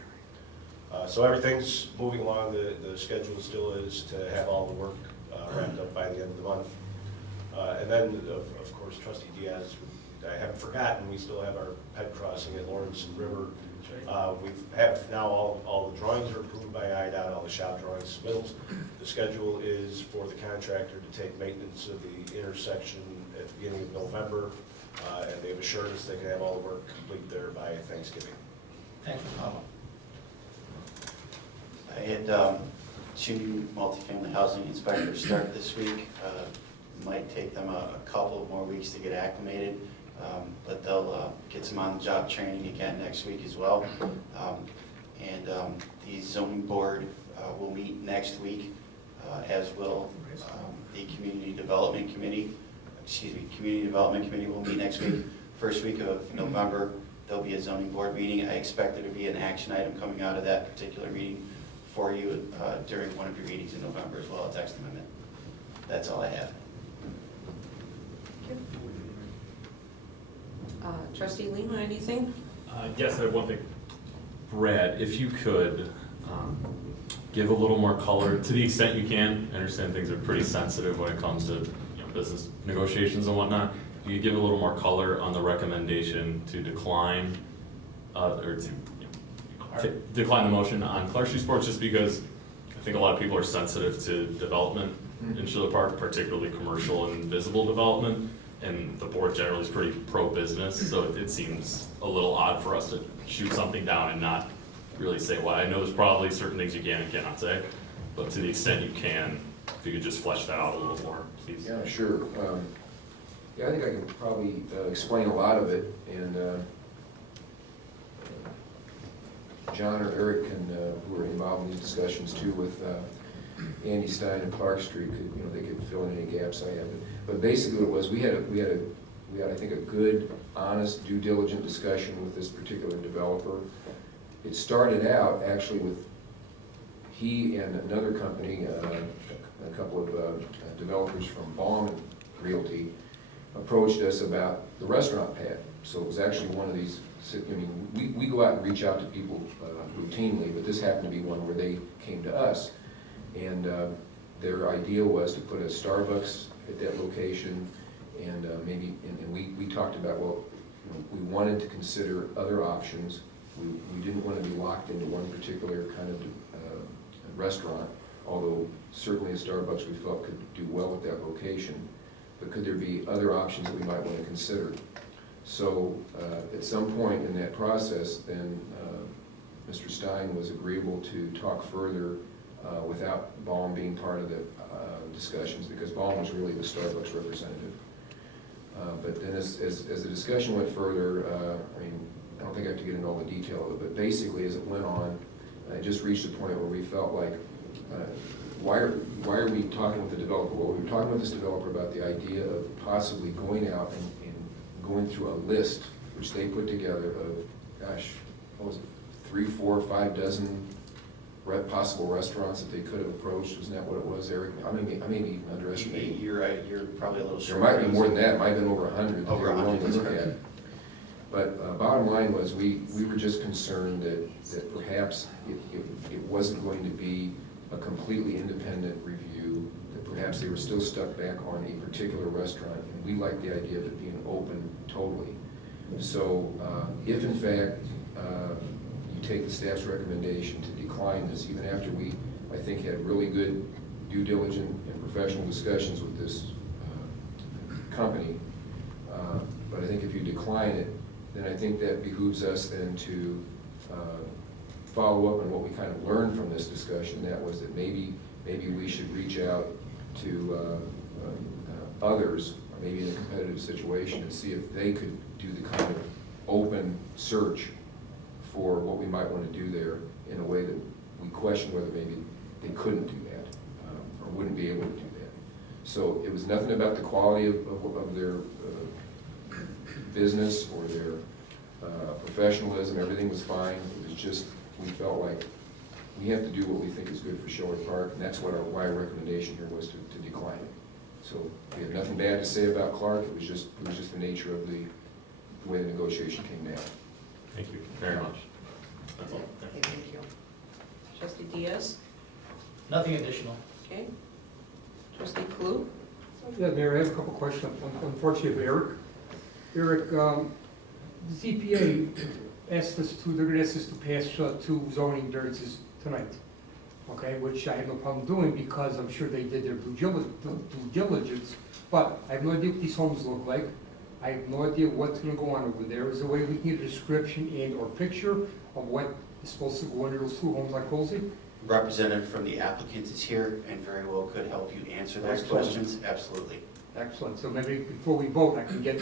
So everything's moving along. The schedule still is to have all the work wrapped up by the end of the month. And then, of course, Trustee Diaz, I haven't forgotten, we still have our ped crossing at Lawrence and River. We have now all the drawings are approved by IDOT, all the shop drawings submittals. The schedule is for the contractor to take maintenance of the intersection at the beginning of November, and they've assured us they can have all the work complete there by Thanksgiving. Thank you. I had 2 multifamily housing inspectors start this week. Might take them a couple more weeks to get acclimated, but they'll get some on-the-job training again next week as well. And the zoning board will meet next week, as will the community development committee. Community development committee will meet next week. First week of November, there'll be a zoning board meeting. I expect there to be an action item coming out of that particular meeting for you during one of your meetings in November as well, a text amendment. That's all I have. Trustee Lima, anything? Yes, I have one thing. Brad, if you could give a little more color, to the extent you can. I understand things are pretty sensitive when it comes to business negotiations and whatnot. If you give a little more color on the recommendation to decline, or to decline the motion on Clark Street Sports, just because I think a lot of people are sensitive to development in Schiller Park, particularly commercial and visible development. and the board generally is pretty pro-business, so it seems a little odd for us to shoot something down and not really say why. I know there's probably certain things you can and cannot say, but to the extent you can, if you could just flesh that out a little more, please. Yeah, sure. Yeah, I think I can probably explain a lot of it, and John or Eric who are involved in these discussions too with Andy Stein and Clark Street, they could fill in any gaps I have. But basically what it was, we had I think a good, honest, due diligent discussion with this particular developer. It started out actually with he and another company, a couple of developers from Baum Realty, approached us about the restaurant pad. So it was actually one of these, we go out and reach out to people routinely, but this happened to be one where they came to us. And their idea was to put a Starbucks at that location, and we talked about, well, we wanted to consider other options. We didn't want to be locked into one particular kind of restaurant, although certainly a Starbucks we felt could do well at that location. But could there be other options that we might want to consider? So at some point in that process, then Mr. Stein was agreeable to talk further without Baum being part of the discussions, because Baum was really the Starbucks representative. But then as the discussion went further, I don't think I have to get into all the detail of it, but basically as it went on, it just reached a point where we felt like, why are we talking with the developer? Well, we were talking with this developer about the idea of possibly going out and going through a list, which they put together of, gosh, what was it, 3, 4, 5 dozen possible restaurants that they could have approached. Isn't that what it was, Eric? I may be even underestimating. You're right, you're probably a little There short. might be more than that, it might have been over 100. that Over they were willing 100, to look that's at. But bottom line was, we were just concerned that perhaps it wasn't going to be a completely independent review, that perhaps they were still stuck back on a particular restaurant, and we liked the idea of it being open totally. So if in fact you take the staff's recommendation to decline this, even after we, I think, had really good due diligent and professional discussions with this company, but I think if you decline it, then I think that behooves us then to follow up on what we kind of learned from this discussion. That was that maybe we should reach out to others, or maybe in a competitive situation, and see if they could do the kind of open search for what we might want to do there in a way that we question whether maybe they couldn't do that or wouldn't be able to do that. So it was nothing about the quality of their business or their professionalism. Everything was fine. It was just, we felt like we have to do what we think is good for Schiller Park, and that's what why our recommendation here was to decline it. So we have nothing bad to say about Clark. It was just the nature of the way the negotiation came down. Thank you very much. That's all. Okay, thank you. Trustee Diaz? Nothing additional. Okay. Trustee Klug? Yeah, Mayor, I have a couple questions, unfortunately, of Eric. Eric, the ZPA they're gonna ask us to pass 2 zoning variances tonight, okay, which I have no problem doing because I'm sure they did their due diligence, but I have no idea what these homes look like. I have no idea what's gonna go on over there. Is there a way we can get a description and or picture of what is supposed to go into those 2 homes like Colsey? Representative from the applicant is here and very well could help you answer those Excellent. questions. Absolutely. Excellent, so maybe before we vote, I can get.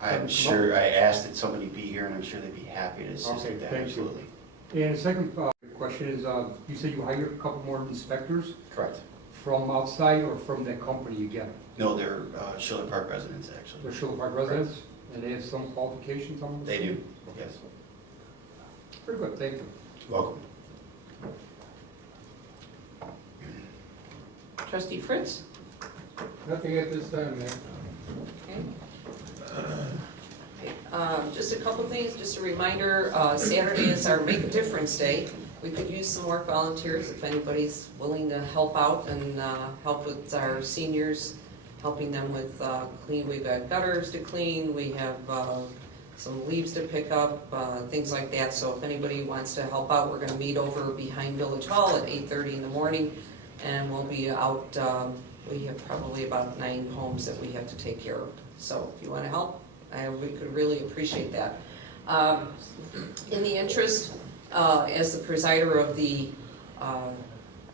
I'm sure, I asked that somebody be here and I'm sure they'd be happy to assist Okay, with that, thank you. absolutely. And the second question is, you said you hired a couple more inspectors Correct. from outside or from that company you get? No, they're Schiller Park residents, actually. They're Schiller Park residents, and they have some qualifications on them? They do, yes. Very good, thank you. Welcome. Trustee Fritz? Nothing at this time, Mayor. Okay. Just a couple things, just a reminder, Saturday is our Make a Difference Day. We could use some more volunteers if anybody's willing to help out and help with our seniors, helping them with clean. We've got gutters to clean, we have some leaves to pick up, things like that. So if anybody wants to help out, we're gonna meet over behind Village Hall at 8:30 in the morning, and we'll be out, we have probably about 9 homes that we have to take care of. So if you want to help, we could really appreciate that. In the interest, as the presider of the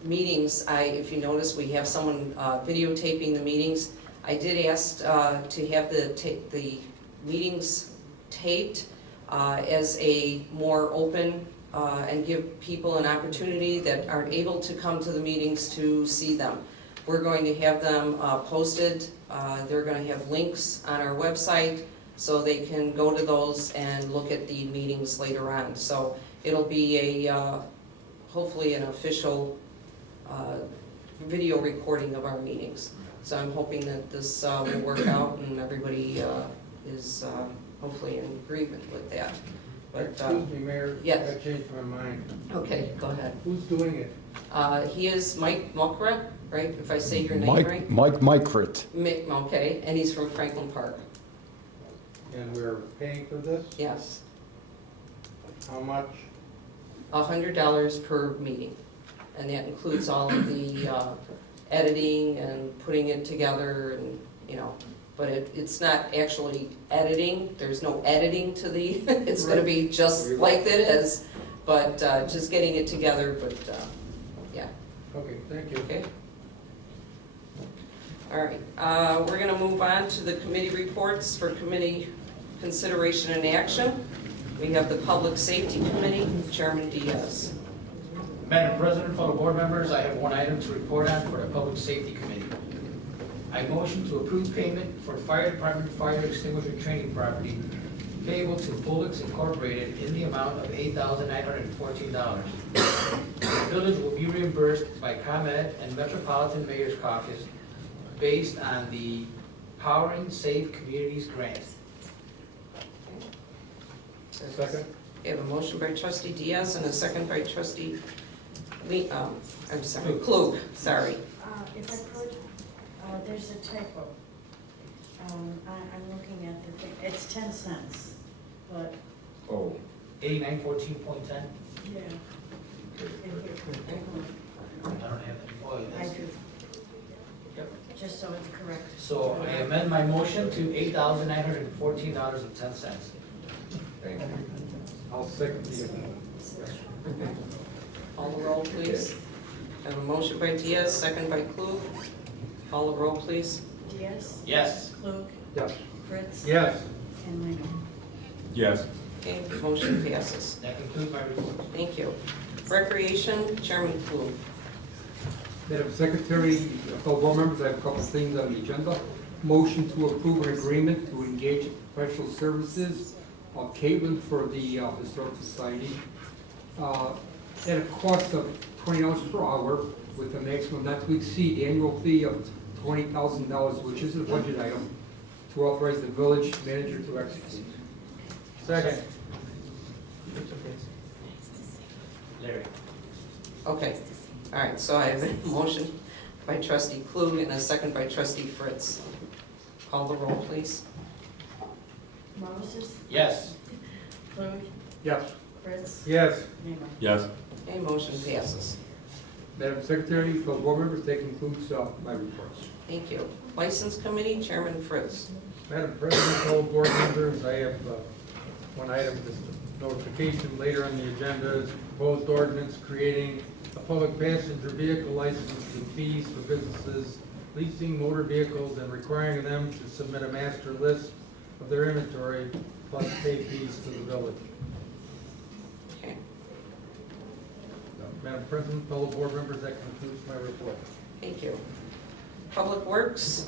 meetings, if you notice, we have someone videotaping the meetings. I did ask to have the meetings taped as a more open and give people an opportunity that aren't able to come to the meetings to see them. We're going to have them posted. They're going to have links on our website so they can go to those and look at the meetings later on. So it'll be hopefully an official video recording of our meetings. So I'm hoping that this will work out and everybody is hopefully in agreement with that. But, Excuse me, Mayor. yes. I changed my mind. Okay, go ahead. Who's doing it? He is Mike Muckra, right, if I say your name right? Mike Mykrit. Mick, okay, and he's from Franklin Park, And we're paying for this? yes. How much? $100 per meeting, and that includes all of the editing and putting it together and, you know, but it's not actually editing, there's no editing to the, it's gonna be just like it is, but just getting it together, but, yeah, Okay, thank you. okay? All right, we're gonna move on to the committee reports for committee consideration and action. We have the Public Safety Committee, Chairman Diaz. Madam President, fellow board members, I have one item to report on for the Public Safety Committee. I motion to approve payment for Fire Department fire extinguisher training property payable to Bullocks Incorporated in the amount of $8,914. The village will be reimbursed by ComEd and Metropolitan Mayor's Caucus based on the Powering Safe Communities grant. Second? We have a motion by trustee Diaz and a second by trustee Klug, sorry. If I could, there's a typo. I'm looking at the thing, it's 10 cents, but, Oh. 8914.10? yeah. I don't have that. Oh, I yes. do, Yep. just so it's correct. So I amend my motion to $8,914.10. Thank you. I'll second the, Call the roll, please. I have a motion by Diaz, second by Klug. Call the roll, please. Diaz? Yes. Klug? yes. Fritz? Yes. And Lehman. Yes. Okay, motion passes. That concludes my report. Thank you. Recreation, Chairman Klug. Madam Secretary, fellow board members, I have a couple of things on the agenda. Motion to approve an agreement to engage in professional services of Caitlin for the Historic Society at a cost of $20 per hour with a maximum not to exceed annual fee of $20,000, which is a budget item, to authorize the village manager to execute. Second. Larry. Okay, all right, so I have a motion by trustee Klug and a second by trustee Fritz. Call the roll, please. Moses? Yes. Klug? Yes. Fritz? Yes. Lehman. Yes. Okay, motion passes. Madam Secretary, fellow board members, that concludes my reports. Thank you. License Committee, Chairman Fritz. Madam President, fellow board members, I have one item, just a notification later on the agenda, is proposed ordinance creating a public passenger vehicle license and fees for businesses leasing motor vehicles and requiring them to submit a master list of their inventory plus pay fees to the village. Okay. Madam President, fellow board members, that concludes my report. Thank you. Public Works,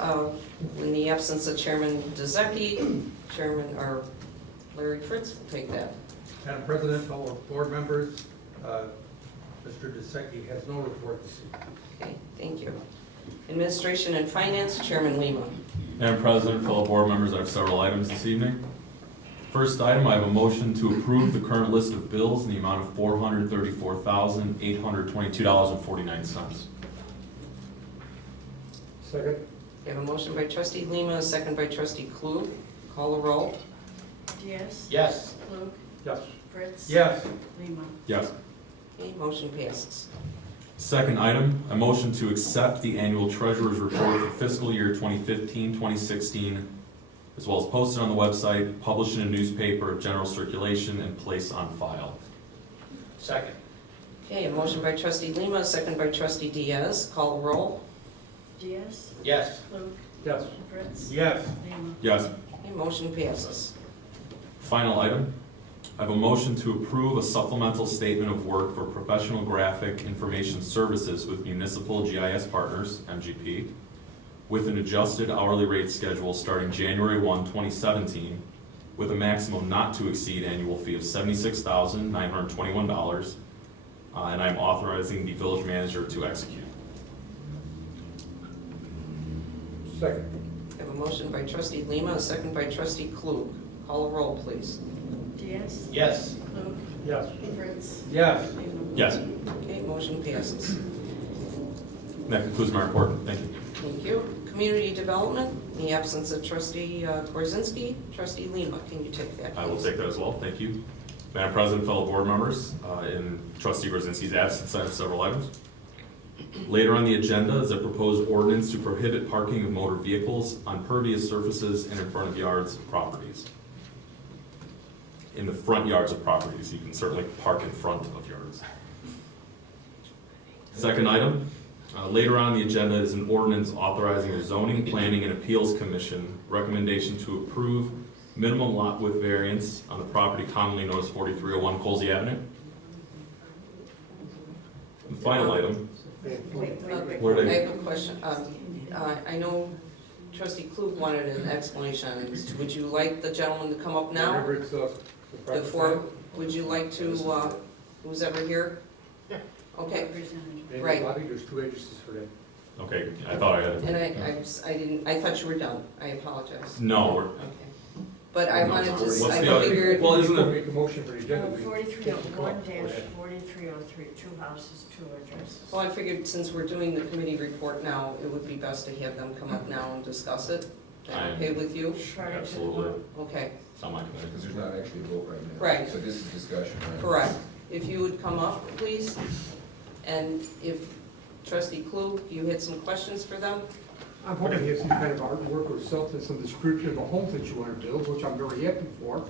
in the absence of Chairman DeZecke, Chairman, or Larry Fritz will take that. Madam President, fellow board members, Mr. DeSecchi has no report this evening. Okay, thank you. Administration and Finance, Chairman Lima. Madam President, fellow board members, I have several items this evening. First item, I have a motion to approve the current list of bills in the amount of $434,822.49. Second. We have a motion by trustee Lima, a second by trustee Klug. Call the roll. Diaz? Yes. Klug? Yes. Fritz? Yes. Lehman. Yes. Okay, motion passes. Second item, a motion to accept the annual treasurer's report for fiscal year 2015-2016 as well as posted on the website, published in a newspaper of general circulation, and placed on file. Second. Okay, a motion by trustee Lima, a second by trustee Diaz. Call the roll. Diaz? Yes. Klug? Yes. Fritz? Yes. Lima? Yes. Okay, motion passes. Final item, I have a motion to approve a supplemental statement of work for professional graphic information services with Municipal GIS Partners, MGP, with an adjusted hourly rate schedule starting January 1, 2017, with a maximum not to exceed annual fee of $76,921, and I'm authorizing the village manager to execute. Second. I have a motion by trustee Lima, a second by trustee Klug. Call the roll, please. Diaz? Yes. Klug? Yes. Fritz? Yes. Lima? Yes, Okay, motion passes. that concludes my report. Thank you. Thank you. Community development, in the absence of trustee Korzinski, trustee Lima, can you take that? I will please? take that as well, thank you. Madam President, fellow board members, in trustee Gorzinski's absence, I have several items. Later on the agenda is a proposed ordinance to prohibit parking of motor vehicles on pervious surfaces and in front of yards of properties. In the front yards of properties, you can certainly park in front of yards. Second item, later on the agenda is an ordinance authorizing the Zoning, Planning, and Appeals Commission recommendation to approve minimum lot width variance on the property commonly known as 4301 Colsey Avenue. The final item, Where I they- have a question. I know trustee Klug wanted an explanation on this. Would you like the gentleman to come up now? Whenever it's, the proper Before, time. would you like to, who's ever here? Okay, Maybe right. Bobby, there's 2 agencies for that. okay, I thought I had, And I thought you were done. I apologize. no, we're, Okay. But I No, wanted it's to, not. What's I the other- figured, well, isn't it, Make a motion for the agenda. we take the call. 4301-4303, 2 houses, 2 addresses. well, I figured since we're doing the committee report now, it would be best to have them come up now and discuss it. Is that I- okay with you? Prior to- absolutely, Okay, it's not my committee. Because there's not actually a vote right now. Right. So this is discussion, right? correct. If you would come up, please. And if trustee Klug, you had some questions for them? I'm hoping you have some kind of artwork or something, some description of the homes that you want to build, which I'm very happy for.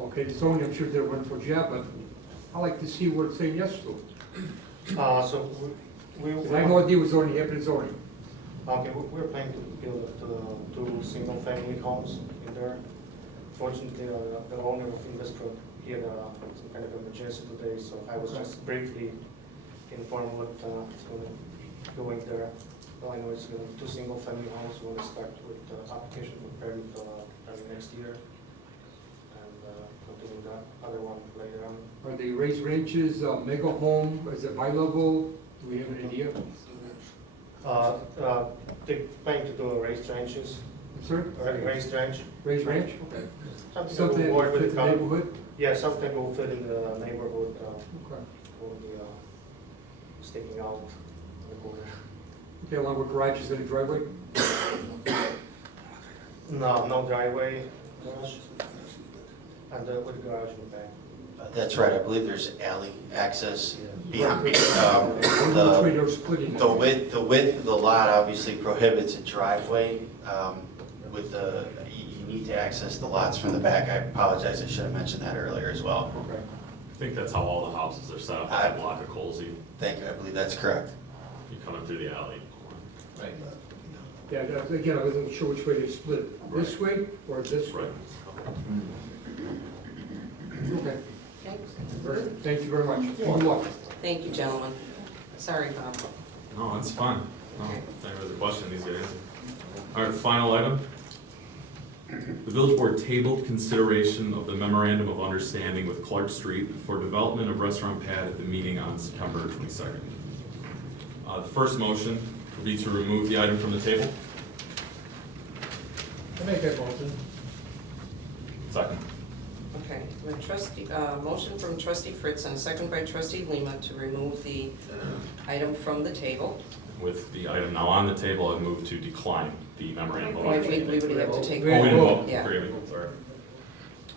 Okay, the zoning, I'm sure they're a wonderful job, but I like to see what it's saying yes to. So we, Because I have no idea what zoning happened in zoning. okay, we're planning to build 2 single-family homes in there. Fortunately, the owner of investor, he had some kind of emergency today, so I was just briefly informed what is going to go in there. All I know is 2 single-family homes. We want to start with application for permit early next year, and continue that other one later on. Are they raised ranches, mega home, is it bi-level? Do we have an idea? They plan to do raised ranches, I'm sorry? raised ranch. Raised ranch? Okay. Something that Something will that work would with fit the the county. neighborhood? Yeah, something will fit in the neighborhood, Okay. will be sticking out in the corner. Okay, along with garages and a driveway? No, no driveway, and with garage in the back. That's right, I believe there's alley access beyond, Which way they're splitting the that? width of the lot obviously prohibits a driveway. With you need to access the lots from the back. I apologize, I should have mentioned that earlier as well. Okay. I think that's how all the houses are set up, on the block of Colsey, Thank you, I believe that's correct. you come in through the alley. Right. Yeah, again, I wasn't sure which way they split, this way or this way? Right. Okay, Okay. very good. Thank you very much. Good luck. Thank you, gentlemen. Sorry, Bob. No, that's fine. No, Okay. if there's a question, these get answered. All right, final item. The village board tabled consideration of the memorandum of understanding with Clark Street for development of restaurant pad at the meeting on September 22nd. The first motion would be to remove the item from the table. I make that motion. Second. Okay, with trustee, motion from trustee Fritz and a second by trustee Lima to remove the item from the table. With the item now on the table, I move to decline the memorandum of We understanding. would have to take. Oh, we didn't vote, Yeah. forgive me, sorry.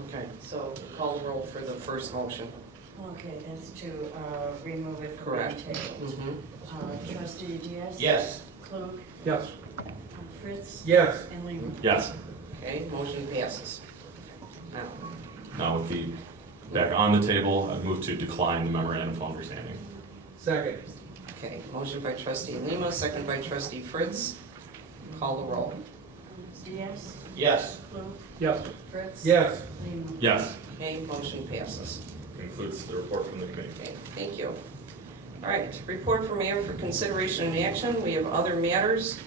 Okay, so call the roll for the first motion. Okay, that's to remove it from the Correct. table. Mhm. Trustee Diaz? Yes. Klug? Yes. Fritz? Yes. And Lima? Yes. Okay, motion passes. Now, Now with the, back on the table, I move to decline the memorandum of understanding. Second. okay, motion by trustee Lima, second by trustee Fritz. Call the roll. Diaz, Yes. Klug, Yes. Fritz. Yes. Lehman. Yes. Okay, motion passes. Concludes the report from the committee. Okay, thank you. All right, report from mayor for consideration and action. We have other matters.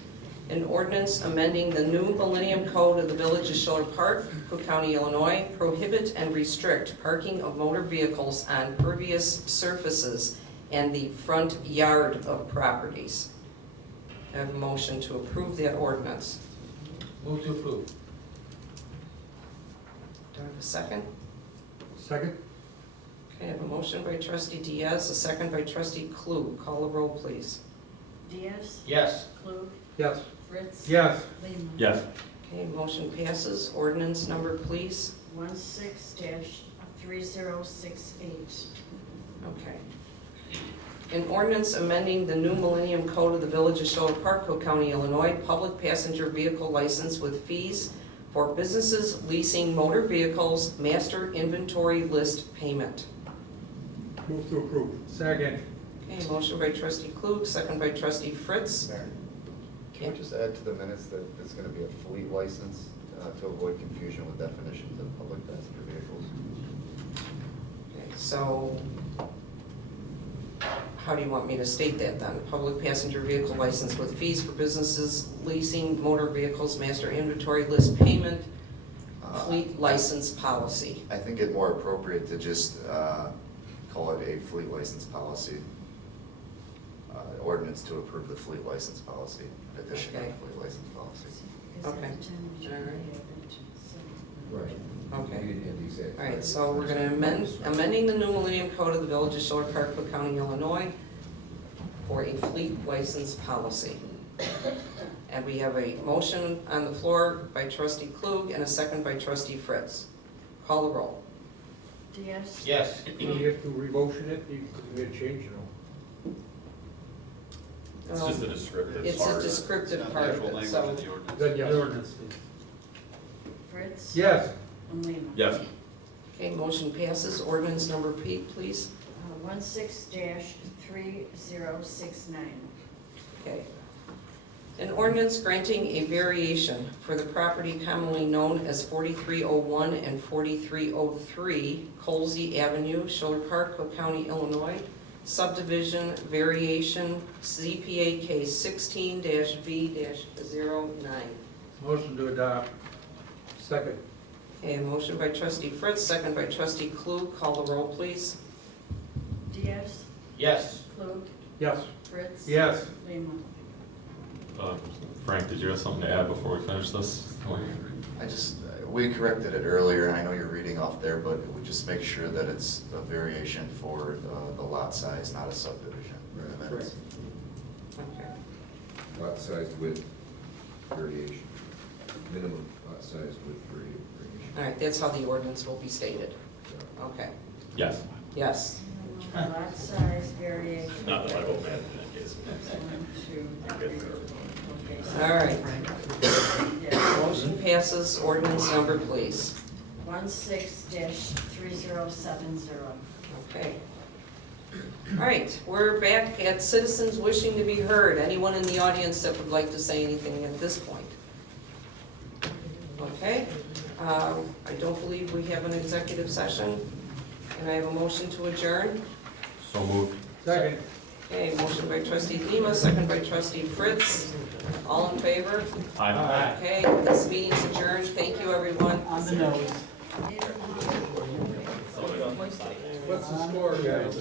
An ordinance amending the new Millennium Code of the Village of Schiller Park, Cook County, Illinois, prohibit and restrict parking of motor vehicles on pervious surfaces and the front yard of properties. I have a motion to approve that ordinance. Move to approve. Do I have a second? Second. Okay, I have a motion by trustee Diaz, a second by trustee Klug. Call the roll, please. Diaz, Yes. Klug, Yes. Fritz. Yes. Lehman. Yes. Okay, motion passes. Ordinance number, please. 16-3068. Okay. An ordinance amending the new Millennium Code of the Village of Schiller Park, Cook County, Illinois, public passenger vehicle license with fees for businesses leasing motor vehicles, master inventory list payment. Move to approve. Second. Okay, motion by trustee Klug, second by trustee Fritz. Mayor, can we just add to the minutes that it's going to be a fleet license to avoid confusion with definitions of public passenger vehicles? Okay, so how do you want me to state that then? Public passenger vehicle license with fees for businesses leasing motor vehicles, master inventory list payment, fleet license policy. I think it's more appropriate to just call it a fleet license policy. Ordinance to approve the fleet license policy, in addition to the Okay. fleet license policy. Okay. Right. Okay. You didn't have the exact. All right, so we're gonna amending the new Millennium Code of the Village of Schiller Park, Cook County, Illinois, for a fleet license policy. And we have a motion on the floor by trustee Klug and a second by trustee Fritz. Call the roll. Diaz. Yes. Do we have to re-motion it because we had changed it? It's just a descriptive It's part a of it. descriptive part of it, so. Then yes. Fritz. Yes. And Lehman. Yes. Okay, motion passes. Ordinance number P, please. 16-3069. Okay. An ordinance granting a variation for the property commonly known as 4301 and 4303 Colsey Avenue, Schiller Park, Cook County, Illinois. Subdivision variation ZPA case 16-V-09. Motion to adopt. Second. Okay, a motion by trustee Fritz, second by trustee Klug. Call the roll, please. Diaz, Yes. Klug, Yes. Fritz. Yes. Lehman. Frank, did you have something to add before we finish this? I just, we corrected it earlier, and I know you're reading off there, but we just make sure that it's a variation for the lot size, not a subdivision. in the minutes. Okay. Lot size with variation. Minimum lot size with variation. All right, that's how the ordinance will be stated. Okay. Yes. Yes. Lot size variation. Not that I vote bad in that case. 1, 2, 3. Okay, so- All right. Yeah. Motion passes. Ordinance number, please. 16-3070. Okay. All right, we're back at citizens wishing to be heard. Anyone in the audience that would like to say anything at this point? Okay. I don't believe we have an executive session. And I have a motion to adjourn. So moved. Second. Okay, motion by trustee Lima, second by trustee Fritz. All in favor? Aye. Okay, this meeting's adjourned. Thank you, everyone. On the nose. What's the score, guys?